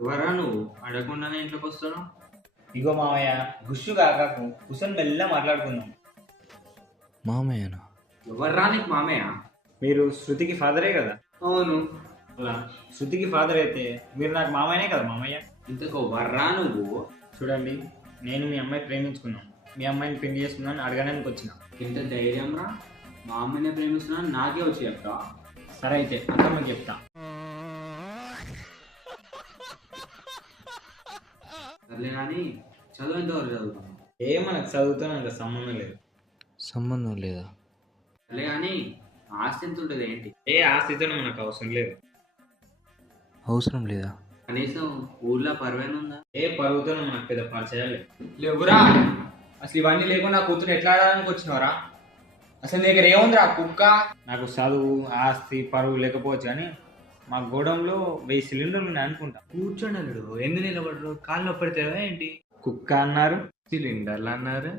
ఎవరా నువ్వు అడగకుండానే ఇంట్లోకి వస్తున్నావు? ఇగో మామయ్య, గుష్షు కాకకు కూర్చొని మెల్ల మాట్లాడుకుందాం. మామయ్యనా? ఎవర్రా నీకు మామయ్య? మీరు శృతికి ఫాదరే కదా? అవును. అలా శృతికి ఫాదర్ అయితే మీరు నాకు మామయ్యనే కదా మామయ్య. ఇంతకు వర్రా నువ్వు? చూడండి, నేను మీ అమ్మాయి ప్రేమించుకున్నాను. మీ అమ్మాయిని పెళ్లి చేసుకున్నాను అడగడానికి వచ్చిన. ఎంత ధైర్యం రా! మా అమ్మనే ప్రేమిస్తున్నాను నాకే వచ్చి చెప్తా. సరే అయితే అత్తమ్మకి చెప్తా. సర్లే కానీ చదువు ఎంతవరకు చదువుతాను? మనకు చదువుతాను అంత సంబంధం లేదు. సంబంధం లేదా? సర్లే కానీ ఆస్తి ఎంత ఉంటుంది ఏంటి? ఆస్తితో మనకు అవసరం లేదు. అవసరం లేదా? కనీసం ఊర్లో పర్వేనా ఉందా? పరుగుతో మనకు పెద్ద పరిచయాలు లేవురా. అసలు ఇవన్నీ లేకుండా కూతురు ఎట్లా ఆడడానికి వచ్చినవరా? అసలు నీ దగ్గర ఏముందిరా కుక్క? నాకు చదువు ఆస్తి పరువు లేకపోవచ్చు కానీ మా గోడంలో 1000 సిలిండర్లు ఉన్నాయి అనుకుంటా. కూర్చోండి అల్లుడు, ఎందుకు నిలబడరు? కాళ్ళు నొప్పి పెడతావా ఏంటి? కుక్క అన్నారు, సిలిండర్లు అన్నారు.